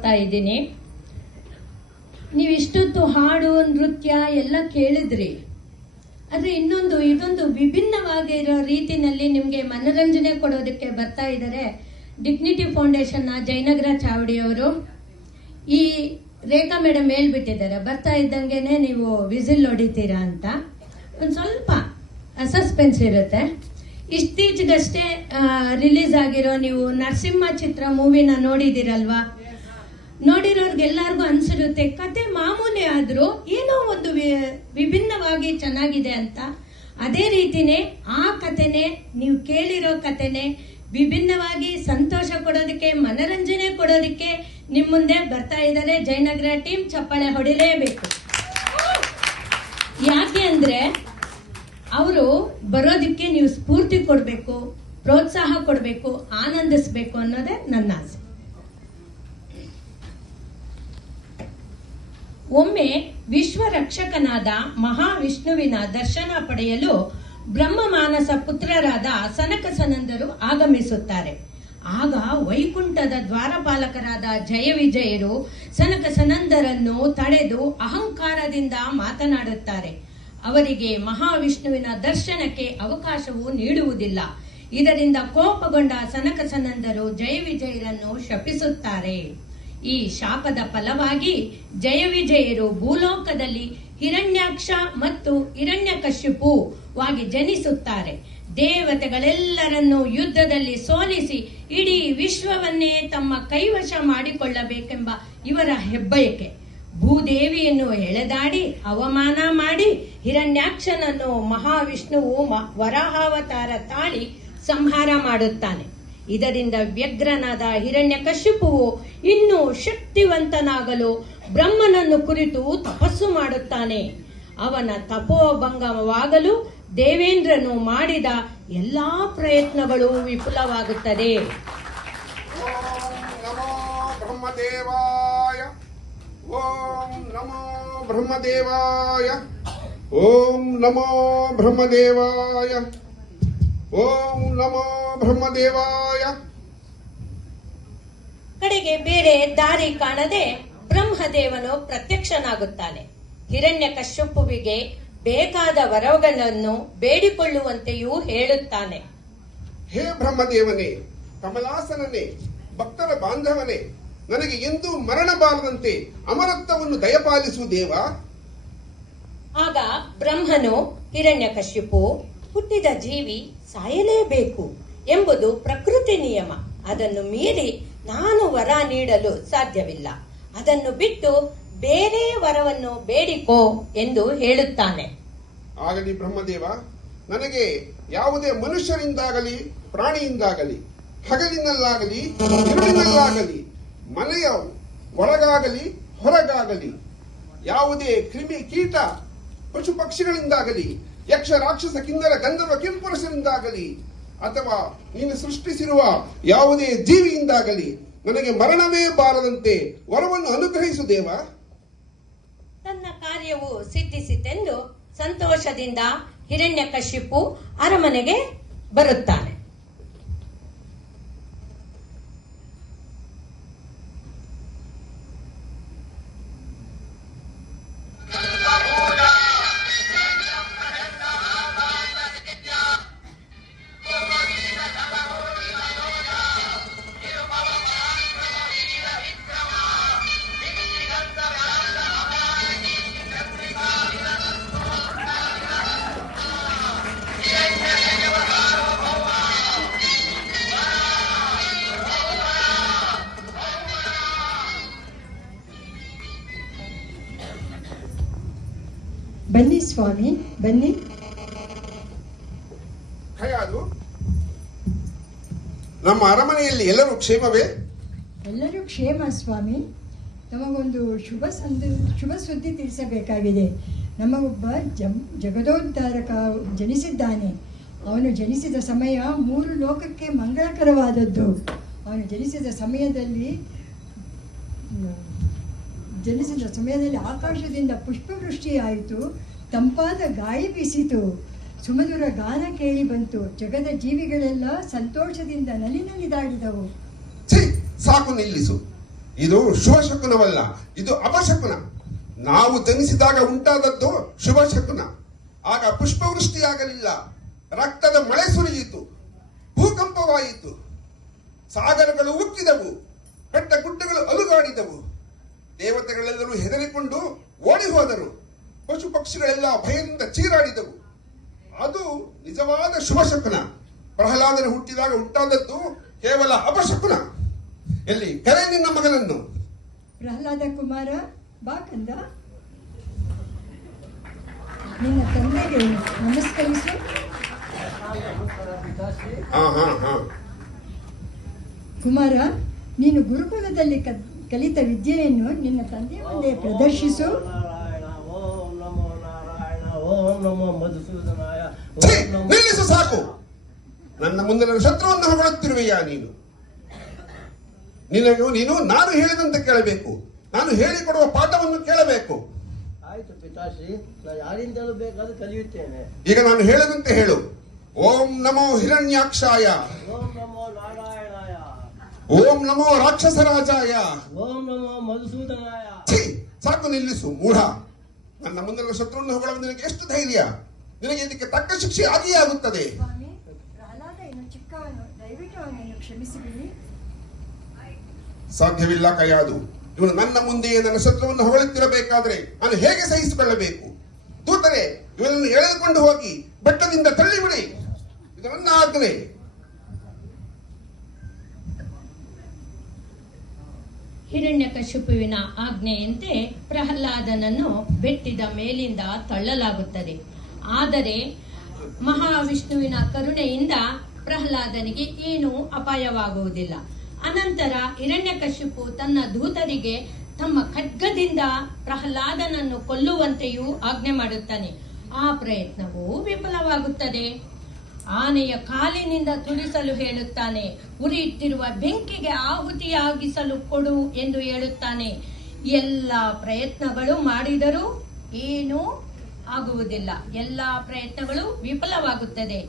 ಕೋರ್ತಾ ಇದ್ದೀನಿ. ನೀವು ಇಷ್ಟೊತ್ತು ಹಾಡು ನೃತ್ಯ ಎಲ್ಲ ಕೇಳಿದ್ರಿ, ಆದರೆ ಇದೊಂದು ವಿಭಿನ್ನವಾಗಿರೋ ರೀತಿನಲ್ಲಿ ನಿಮಗೆ ಮನೋರಂಜನೆ ಕೊಡೋದಕ್ಕೆ ಬರ್ತಾ ಇದ್ದಾರೆ ಡಿಗ್ನಿಟಿ ಫೌಂಡೇಶನ್ನ ಜಯನಗರ ಚಾವಡಿಯವರು. ಈ ರೇಖಾ ಮೇಡಮ್ ಹೇಳ್ಬಿಟ್ಟಿದ್ದಾರೆ, ಬರ್ತಾ ಇದ್ದಂಗೆನೆ ನೀವು ವಿಸಿಲ್ ಹೊಡಿತೀರಾ ಅಂತ. ಒಂದು ಸ್ವಲ್ಪ ಸಸ್ಪೆನ್ಸ್ ಇರುತ್ತೆ. ಇತ್ತೀಚೆಗಷ್ಟೇ ರಿಲೀಸ್ ಆಗಿರೋ ನೀವು ನರಸಿಂಹ ಚಿತ್ರ ಮೂವಿನ ನೋಡಿದಿರಲ್ವಾ? ನೋಡಿರೋರ್ಗೆಲ್ಲರಿಗೂ ಅನ್ಸಿರುತ್ತೆ ಕತೆ ಮಾಮೂಲಿ ಆದ್ರೂ ಏನೋ ಒಂದು ವಿಭಿನ್ನವಾಗಿ ಚೆನ್ನಾಗಿದೆ ಅಂತ. ಅದೇ ರೀತಿನೇ ಆ ಕತೆನೆ, ನೀವು ಕೇಳಿರೋ ಕತೆನೆ ವಿಭಿನ್ನವಾಗಿ ಸಂತೋಷ ಕೊಡೋದಕ್ಕೆ, ಮನರಂಜನೆ ಕೊಡೋದಕ್ಕೆ ನಿಮ್ಮ ಮುಂದೆ ಬರ್ತಾ ಇದ್ದಾರೆ ಜಯನಗರ ಟೀಮ್. ಚಪ್ಪಾಳೆ ಹೊಡಿಲೇಬೇಕು. ಯಾಕೆ ಅಂದ್ರೆ ಅವರು ಬರೋದಕ್ಕೆ ನೀವು ಸ್ಫೂರ್ತಿ ಕೊಡಬೇಕು, ಪ್ರೋತ್ಸಾಹ ಕೊಡಬೇಕು, ಆನಂದಿಸಬೇಕು ಅನ್ನೋದೇ ನನ್ನ ಆಸೆ. ಒಮ್ಮೆ ವಿಶ್ವ ರಕ್ಷಕನಾದ ಮಹಾವಿಷ್ಣುವಿನ ದರ್ಶನ ಪಡೆಯಲು ಬ್ರಹ್ಮ ಮಾನಸ ಪುತ್ರರಾದ ಸನಕ ಸನಂದರು ಆಗಮಿಸುತ್ತಾರೆ. ಆಗ ವೈಕುಂಠದ ದ್ವಾರಪಾಲಕರಾದ ಜಯವಿಜಯರು ಸನಕ ಸನಂದರನ್ನು ತಡೆದು ಅಹಂಕಾರದಿಂದ ಮಾತನಾಡುತ್ತಾರೆ. ಅವರಿಗೆ ಮಹಾವಿಷ್ಣುವಿನ ದರ್ಶನಕ್ಕೆ ಅವಕಾಶವು ನೀಡುವುದಿಲ್ಲ. ಇದರಿಂದ ಕೋಪಗೊಂಡ ಸನಕ ಸನಂದರು ಜಯವಿಜಯರನ್ನು ಶಪಿಸುತ್ತಾರೆ. ಈ ಶಾಪದ ಫಲವಾಗಿ ಜಯವಿಜಯರು ಭೂಲೋಕದಲ್ಲಿ ಹಿರಣ್ಯಾಕ್ಷ ಮತ್ತು ಹಿರಣ್ಯಕಶ್ಯಪುವಾಗಿ ಜನಿಸುತ್ತಾರೆ. ದೇವತೆಗಳೆಲ್ಲರನ್ನು ಯುದ್ಧದಲ್ಲಿ ಸೋಲಿಸಿ ಇಡೀ ವಿಶ್ವವನ್ನೇ ತಮ್ಮ ಕೈವಶ ಮಾಡಿಕೊಳ್ಳಬೇಕೆಂಬ ಇವರ ಹೆಬ್ಬಯಕೆ. ಭೂದೇವಿಯನ್ನು ಎಳೆದಾಡಿ ಅವಮಾನ ಮಾಡಿ ಹಿರಣ್ಯಾಕ್ಷನನ್ನು ಮಹಾವಿಷ್ಣುವು ವರಾಹಾವತಾರ ತಾಳಿ ಸಂಹಾರ ಮಾಡುತ್ತಾನೆ. ಇದರಿಂದ ವ್ಯಗ್ರನಾದ ಹಿರಣ್ಯಕಶ್ಯಪುವು ಇನ್ನೂ ಶಕ್ತಿವಂತನಾಗಲು ಬ್ರಹ್ಮನನ್ನು ಕುರಿತು ತಪಸ್ಸು ಮಾಡುತ್ತಾನೆ. ಅವನ ತಪೋಭಂಗವಾಗಲು ದೇವೇಂದ್ರನು ಮಾಡಿದ ಎಲ್ಲಾ ಪ್ರಯತ್ನಗಳು ವಿಫಲವಾಗುತ್ತದೆ. ಓಂ ನಮೋ ಬ್ರಹ್ಮದೇವಾಯ, ಓಂ ನಮೋ ಬ್ರಹ್ಮದೇವಾಯ, ಓಂ ನಮೋ ಬ್ರಹ್ಮದೇವಾಯ. ಕಡೆಗೆ ಬೇರೆ ದಾರಿ ಕಾಣದೆ ಬ್ರಹ್ಮದೇವನು ಪ್ರತ್ಯಕ್ಷನಾಗುತ್ತಾನೆ. ಹಿರಣ್ಯಕಶ್ಯಪುವಿಗೆ ಬೇಕಾದ ವರಗಳನ್ನು ಬೇಡಿಕೊಳ್ಳುವಂತೆಯೂ ಹೇಳುತ್ತಾನೆ. ಹೇ ಬ್ರಹ್ಮದೇವನೇ, ಕಮಲಾಸನನೇ, ಭಕ್ತರ ಬಾಂಧವನೇ, ನನಗೆ ಎಂದೂ ಮರಣ ಬಾರದಂತೆ ಅಮರತ್ವವನ್ನು ದಯಪಾಲಿಸು ದೇವ. ಆಗ ಬ್ರಹ್ಮನು ಹಿರಣ್ಯಕಶ್ಯಪು, ಹುಟ್ಟಿದ ಜೀವಿ ಸಾಯಲೇಬೇಕು ಎಂಬುದು ಪ್ರಕೃತಿ ನಿಯಮ. ಅದನ್ನು ಮೀರಿ ನಾನು ವರ ನೀಡಲು ಸಾಧ್ಯವಿಲ್ಲ. ಅದನ್ನು ಬಿಟ್ಟು ಬೇರೆ ವರವನ್ನು ಬೇಡಿಕೋ ಎಂದು ಹೇಳುತ್ತಾನೆ. ಆಗಲಿ ಬ್ರಹ್ಮದೇವ, ನನಗೆ ಯಾವುದೇ ಮನುಷ್ಯರಿಂದಾಗಲಿ ಪ್ರಾಣಿಯಿಂದಾಗಲಿ, ಹಗಲಿನಲ್ಲಾಗಲಿ ഇരുಳಿನಲ್ಲಾಗಲಿ, ಮನೆಯ ಒಳಗಾಗಲಿ ಹೊರಗಾಗಲಿ, ಯಾವುದೇ ಕ್ರಿಮಿ ಕೀಟ ಪಶು ಪಕ್ಷಿಗಳಿಂದಾಗಲಿ, ಯಕ್ಷ ರಾಕ್ಷಸ ಕಿನ್ನರ ಗಂಧರ್ವ ಕಿಂಪುರುಷರಿಂದಾಗಲಿ, ಅಥವಾ ನೀನು ಸೃಷ್ಟಿಸಿರುವ ಯಾವುದೇ ಜೀವಿಯಿಂದಾಗಲಿ ನನಗೆ ಮರಣವೇ ಬಾರದಂತೆ ವರವನ್ನು ಅನುಗ್ರಹಿಸು ದೇವ. ತನ್ನ ಕಾರ್ಯವು ಸಿದ್ಧಿಸಿತೆಂದು ಸಂತೋಷದಿಂದ ಹಿರಣ್ಯಕಶ್ಯಪು ಅರಮನೆಗೆ ಬರುತ್ತಾನೆ. ಬನ್ನಿ ಸ್ವಾಮಿ, ಬನ್ನಿ. ಹಯಾದು, ನಮ್ಮ ಅರಮನೆಯಲ್ಲಿ ಎಲ್ಲರೂ ಕ್ಷೇಮವೇ? ಎಲ್ಲರೂ ಕ್ಷೇಮ ಸ್ವಾಮಿ. ನಮಗೊಂದು ಶುಭ ಸುದ್ದಿ ತಿಳಿಸಬೇಕಾಗಿದೆ. ನಮಗೊಬ್ಬ ಜಗದೋದ್ಧಾರಕ ಜನಿಸಿದ್ದಾನೆ. ಅವನು ಜನಿಸಿದ ಸಮಯ 3 ಲೋಕಕ್ಕೆ ಮಂಗಳಕರವಾದದ್ದು. ಅವನು ಜನಿಸಿದ ಸಮಯದಲ್ಲಿ ಆಕಾಶದಿಂದ ಪುಷ್ಪವೃಷ್ಟಿಯಾಯಿತು, ತಂಪಾದ ಗಾಳಿ ಬೀಸಿತು, ಸುಮಧುರ ಗಾನ ಕೇಳಿ ಬಂತು. ಜಗದ ಜೀವಿಗಳೆಲ್ಲ ಸಂತೋಷದಿಂದ ನಲಿದಾಡಿದವು. ಸಾಕು, ನಿಲ್ಲಿಸು. ಇದು ಶುಭ ಶಕುನವಲ್ಲ, ಇದು ಅಪಶಕುನ. ನಾವು ಜನಿಸಿದಾಗ ಉಂಟಾದದ್ದು ಶುಭ ಶಕುನ. ಆಗ ಪುಷ್ಪವೃಷ್ಟಿಯಾಗಲಿಲ್ಲ, ರಕ್ತದ ಮಳೆ ಸುರಿಯಿತು, ಭೂಕಂಪವಾಯಿತು, ಸಾಗರಗಳು ಉಕ್ಕಿದವು, ಬೆಟ್ಟ ಗುಡ್ಡಗಳು ಅಲುಗಾಡಿದವು, ದೇವತೆಗಳೆಲ್ಲರೂ ಹೆದರಿಕೊಂಡು ಓಡಿ ಹೋದರು, ಪಶು ಪಕ್ಷಿಗಳೆಲ್ಲ ಭಯದಿಂದ ಚೀರಾಡಿದವು. ಅದು ನಿಜವಾದ ಶುಭ ಶಕುನ. ಪ್ರಹ್ಲಾದನ ಹುಟ್ಟಿದಾಗ ಉಂಟಾದದ್ದು ಕೇವಲ ಅಪಶಕುನ. ಎಲ್ಲಿ ಕರೆ ನಿನ್ನ ಮಗನನ್ನು. ಪ್ರಹ್ಲಾದ ಕುಮಾರ, ಬಾ ಕಂದ, ನಿನ್ನ ತಂದೆಗೆ ನಮಸ್ಕರಿಸು. ಕುಮಾರ, ನೀನು ಗುರುಕುಲದಲ್ಲಿ ಕಲಿತ ವಿದ್ಯೆಯನ್ನು ನಿನ್ನ ತಂದೆಯ ಮುಂದೆ ಪ್ರದರ್ಶಿಸು. ನಿಲ್ಲಿಸು, ಸಾಕು. ನನ್ನ ಮುಂದೆ ನನ್ನ ಶತ್ರುವನ್ನು ಹೊಗಳುತ್ತಿರುವೆಯಾ ನೀನು? ನೀನು ನಾನು ಹೇಳಿದಂತೆ ಕೇಳಬೇಕು, ನಾನು ಹೇಳಿಕೊಡುವ ಪಾಠವನ್ನು ಕೇಳಬೇಕು. ಆಯ್ತು ಪಿತಾಶ್ರೀ, ನಾನು ಯಾರಿಂದಲೂ ಬೇಕಾದ್ರೂ ಕಲಿಯುತ್ತೇನೆ. ಈಗ ನಾನು ಹೇಳಿದಂತೆ ಹೇಳು. ಓಂ ನಮೋ ಹಿರಣ್ಯಾಕ್ಷಾಯ, ಓಂ ನಮೋ ನಾರಾಯಣಾಯ, ಓಂ ನಮೋ ರಾಕ್ಷಸರಾಜಾಯ, ಓಂ ನಮೋ ಮಧುಸೂದನಾಯ. ಸಾಕು, ನಿಲ್ಲಿಸು ಮೂಢ. ನನ್ನ ಮುಂದೆ ನನ್ನ ಶತ್ರುವನ್ನು ಹೊಗಳ ನಿನಗೆ ಎಷ್ಟು ಧೈರ್ಯ? ನಿನಗೆ ಇದಕ್ಕೆ ತಕ್ಕ ಶಿಕ್ಷೆ ಆಗಿಯೇ ಆಗುತ್ತದೆ. ಸ್ವಾಮಿ, ಪ್ರಹ್ಲಾದ ಇನ್ನು ಚಿಕ್ಕವನು, ದಯವಿಟ್ಟು ಅವನನ್ನು ಕ್ಷಮಿಸಿಬಿಡಿ. ಸಾಧ್ಯವಿಲ್ಲ ಕಯಾದು. ಇವನು ನನ್ನ ಮುಂದೆಯೇ ನನ್ನ ಶತ್ರುವನ್ನು ಹೊಗಳುತ್ತಿರಬೇಕಾದ್ರೆ ನಾನು ಹೇಗೆ ಸಹಿಸಿಕೊಳ್ಳಬೇಕು? ದೂತರೆ, ಇವನನ್ನು ಎಳೆದುಕೊಂಡು ಹೋಗಿ ಬೆಟ್ಟದಿಂದ ತಳ್ಳಿಬಿಡಿ. ಇದು ನನ್ನ ಆಜ್ಞೆ. ಹಿರಣ್ಯಕಶಿಪುವಿನ ಆಜ್ಞೆಯಂತೆ ಪ್ರಹ್ಲಾದನನ್ನು ಬೆಟ್ಟಿದ ಮೇಲಿಂದ ತಳ್ಳಲಾಗುತ್ತದೆ. ಆದರೆ ಮಹಾವಿಷ್ಣುವಿನ ಕರುಣೆಯಿಂದ ಪ್ರಹ್ಲಾದನಿಗೆ ಏನೂ ಅಪಾಯವಾಗುವುದಿಲ್ಲ. ಅನಂತರ ಹಿರಣ್ಯಕಶಿಪು ತನ್ನ ದೂತರಿಗೆ ತಮ್ಮ ಖಡ್ಗದಿಂದ ಪ್ರಹ್ಲಾದನನ್ನು ಕೊಲ್ಲುವಂತೆಯೂ ಆಜ್ಞೆ ಮಾಡುತ್ತಾನೆ. ಆ ಪ್ರಯತ್ನವೂ ವಿಫಲವಾಗುತ್ತದೆ. ಆನೆಯ ಕಾಲಿನಿಂದ ತುಳಿಸಲು ಹೇಳುತ್ತಾನೆ. ಉರಿಯುತ್ತಿರುವ ಬೆಂಕಿಗೆ ಆಹುತಿಯಾಗಿಸಲು ಕೊಡು ಎಂದು ಹೇಳುತ್ತಾನೆ. ಎಲ್ಲ ಪ್ರಯತ್ನಗಳು ಮಾಡಿದರೂ ಏನೂ ಆಗುವುದಿಲ್ಲ. ಎಲ್ಲ ಪ್ರಯತ್ನಗಳು ವಿಫಲವಾಗುತ್ತದೆ.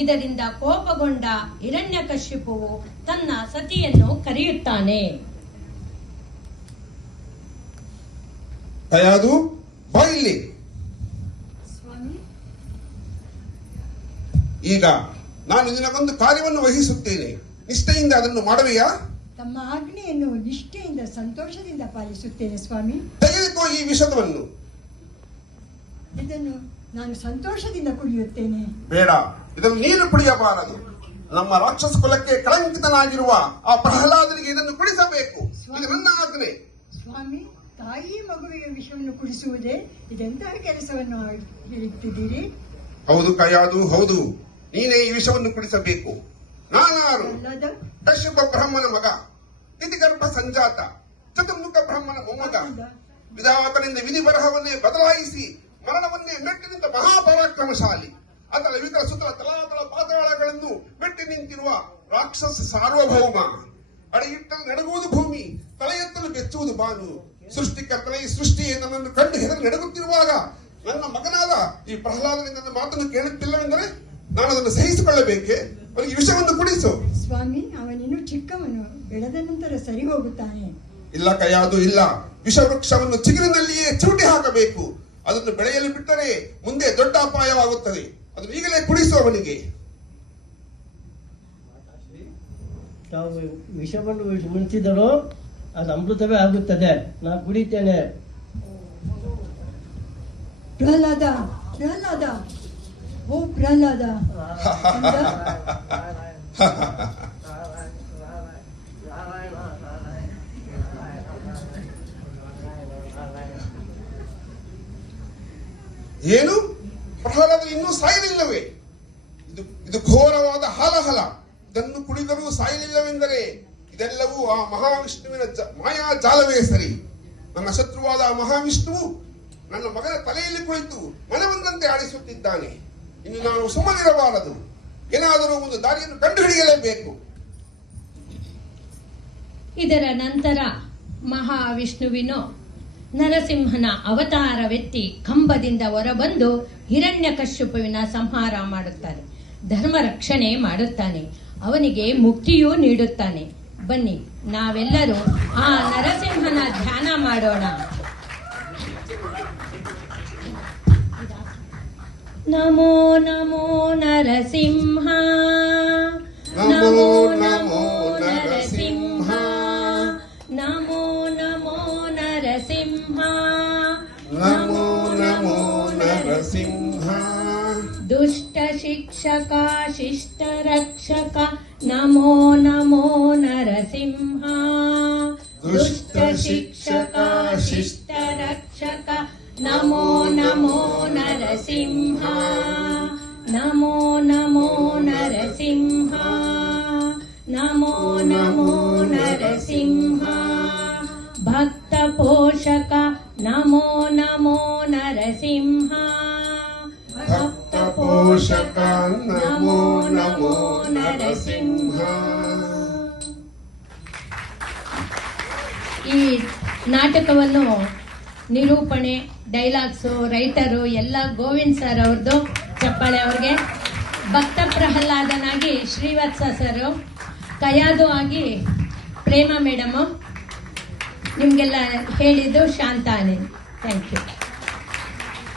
ಇದರಿಂದ ಕೋಪಗೊಂಡ ಹಿರಣ್ಯಕಶಿಪುವು ತನ್ನ ಸತಿಯನ್ನು ಕರೆಯುತ್ತಾನೆ. ಕಯಾದು, ಬಾ ಇಲ್ಲಿ. ಸ್ವಾಮಿ, ಈಗ ನಾನು ನಿನಗೊಂದು ಕಾರ್ಯವನ್ನು ವಹಿಸುತ್ತೇನೆ. ನಿಷ್ಠೆಯಿಂದ ಅದನ್ನು ಮಾಡುವೆಯಾ? ತಮ್ಮ ಆಜ್ಞೆಯನ್ನು ನಿಷ್ಠೆಯಿಂದ ಸಂತೋಷದಿಂದ ಪಾಲಿಸುತ್ತೇನೆ ಸ್ವಾಮಿ. ತೆಗೆದುಕೋ ಈ ವಿಷದವನ್ನು. ಇದನ್ನು ನಾನು ಸಂತೋಷದಿಂದ ಕುಡಿಯುತ್ತೇನೆ. ಬೇಡ, ಇದನ್ನು ನೀನು ಕುಡಿಯಬಾರದು. ನಮ್ಮ ರಾಕ್ಷಸ ಕುಲಕ್ಕೆ ಕಳಂಕಿತನಾಗಿರುವ ಆ ಪ್ರಹ್ಲಾದನಿಗೆ ಇದನ್ನು ಕುಡಿಸಬೇಕು. ಇದು ನನ್ನ ಆಜ್ಞೆ. ಸ್ವಾಮಿ, ತಾಯಿ ಮಗುವಿಗೆ ವಿಷವನ್ನು ಕುಡಿಸುವುದೇ ಇದೆಂತಹ ಕೆಲಸವನ್ನು ಹೇಳುತ್ತಿದ್ದೀರಿ? ಹೌದು ಕಯಾದು, ಹೌದು. ನೀನೇ ಈ ವಿಷವನ್ನು ಕುಡಿಸಬೇಕು. ನಾನಾರು? ಪ್ರಹ್ಲಾದ, ಕಶ್ಯಪ ಬ್ರಹ್ಮನ ಮಗ, ತಿಥಿಗರ್ಭ ಸಂಜಾತ, ಚತುರ್ಮುಖ ಬ್ರಹ್ಮನ ಮೊಮ್ಮಗ. ವಿಧಾತನಿಂದ ವಿಧಿ ಬರಹವನ್ನೇ ಬದಲಾಯಿಸಿ ಮರಣವನ್ನೇ ಮೆಟ್ಟಿನಿಂದ ಮಹಾಪರಾಕ್ರಮಶಾಲಿ, ಅದರ ವಿತರ ಸುತರ ತಲಾತಲ ಪಾತಾಳಗಳನ್ನು ಮೆಟ್ಟಿ ನಿಂತಿರುವ ರಾಕ್ಷಸ ಸಾರ್ವಭೌಮ. ಅಡಿಯಿಟ್ಟಲು ನಡಗುವುದು ಭೂಮಿ, ತಲೆ ಎತ್ತಲು ಬೆಚ್ಚುವುದು ಬಾನು. ಸೃಷ್ಟಿಕರ್ತನ ಈ ಸೃಷ್ಟಿಯೇ ನನ್ನನ್ನು ಕಂಡು ಹೆದರಿ ನಡುಗುತ್ತಿರುವಾಗ ನನ್ನ ಮಗನಾದ ಈ ಪ್ರಹ್ಲಾದನಿಂದ ನನ್ನ ಮಾತನ್ನು ಕೇಳುತ್ತಿಲ್ಲವೆಂದರೆ ನಾನು ಅದನ್ನು ಸಹಿಸಿಕೊಳ್ಳಬೇಕೆ? ಅವನಿಗೆ ವಿಷವನ್ನು ಕುಡಿಸು. ಸ್ವಾಮಿ, ಅವನಿನ್ನು ಚಿಕ್ಕವನು, ಬೆಳೆದ ನಂತರ ಸರಿ ಹೋಗುತ್ತಾನೆ. ಇಲ್ಲ ಕಯಾದು, ಇಲ್ಲ. ವಿಷವೃಕ್ಷವನ್ನು ಚಿಗುರಿನಲ್ಲಿಯೇ ಚೂಟಿ ಹಾಕಬೇಕು. ಅದನ್ನು ಬೆಳೆಯಲು ಬಿಟ್ಟರೆ ಮುಂದೆ ದೊಡ್ಡ ಅಪಾಯವಾಗುತ್ತದೆ. ಅದನ್ನು ಈಗಲೇ ಕುಡಿಸು ಅವನಿಗೆ. ತಾವು ವಿಷವನ್ನು ಉಳಿಸಿದರೋ ಅದು ಅಮೃತವೇ ಆಗುತ್ತದೆ. ನಾನು ಕುಡಿತೇನೆ. ಪ್ರಹ್ಲಾದ, ಪ್ರಹ್ಲಾದ, ಓ ಪ್ರಹ್ಲಾದ, ಏನು? ಪ್ರಹ್ಲಾದ ಇನ್ನೂ ಸಾಯಲಿಲ್ಲವೇ? ಇದು ಘೋರವಾದ ಹಾಲಹಲ. ಇದನ್ನು ಕುಡಿದರೂ ಸಾಯಲಿಲ್ಲವೆಂದರೆ ಇದೆಲ್ಲವೂ ಆ ಮಹಾವಿಷ್ಣುವಿನ ಮಾಯಾ ಜಾಲವೇ ಸರಿ. ನನ್ನ ಶತ್ರುವಾದ ಆ ಮಹಾವಿಷ್ಣುವು ನನ್ನ ಮಗನ ತಲೆಯಲ್ಲಿ ಕುಳಿತು ಮನವಂದಂತೆ ಆಡಿಸುತ್ತಿದ್ದಾನೆ. ಇನ್ನು ನಾನು ಸುಮ್ಮನಿರಬಾರದು. ಏನಾದರೂ ಒಂದು ದಾರಿಯನ್ನು ಕಂಡುಹಿಡಿಯಲೇಬೇಕು. ಇದರ ನಂತರ ಮಹಾವಿಷ್ಣುವಿನ ನರಸಿಂಹನ ಅವತಾರವೆತ್ತಿ ಕಂಬದಿಂದ ಹೊರಬಂದು ಹಿರಣ್ಯಕಶ್ಯಪುವಿನ ಸಂಹಾರ ಮಾಡುತ್ತಾನೆ. ಧರ್ಮ ರಕ್ಷಣೆ ಮಾಡುತ್ತಾನೆ. ಅವನಿಗೆ ಮುಕ್ತಿಯೂ ನೀಡುತ್ತಾನೆ. ಬನ್ನಿ ನಾವೆಲ್ಲರೂ ಆ ನರಸಿಂಹನ ಧ್ಯಾನ ಮಾಡೋಣ. ನಮೋ ನಮೋ ನರಸಿಂಹ, ನಮೋ ನಮೋ ನರಸಿಂಹ, ನಮೋ ನಮೋ ನರಸಿಂಹ, ನಮೋ ನಮೋ ನರಸಿಂಹ. ದುಷ್ಟ ಶಿಕ್ಷಕ ಶಿಷ್ಟ ರಕ್ಷಕ ನಮೋ ನಮೋ ನರಸಿಂಹ. ದುಷ್ಟ ಶಿಕ್ಷಕ ಶಿಷ್ಟ ರಕ್ಷಕ ನಮೋ ನಮೋ ನರಸಿಂಹ. ನಮೋ ನಮೋ ನರಸಿಂಹ, ನಮೋ ನಮೋ ನರಸಿಂಹ. ಭಕ್ತ ಪೋಷಕ ನಮೋ ನಮೋ ನರಸಿಂಹ. ಭಕ್ತ ಪೋಷಕ ನಮೋ ನಮೋ ನರಸಿಂಹ. ಈ ನಾಟಕವನ್ನು ನಿರೂಪಣೆ, ಡೈಲಾಗ್ಸು, ರೈಟರು ಎಲ್ಲ ಗೋವಿಂದ್ ಸರ್ ಅವ್ರದ್ದು. ಚಪ್ಪಾಳೆ ಅವ್ರಿಗೆ. ಭಕ್ತ ಪ್ರಹ್ಲಾದನಾಗಿ ಶ್ರೀವತ್ಸ ಸರ್, ಕಯಾದು ಆಗಿ ಪ್ರೇಮ ಮೇಡಮು, ನಿಮಗೆಲ್ಲ ಹೇಳಿದ್ದು ಶಾಂತ ಆನಂದ್. Thank you.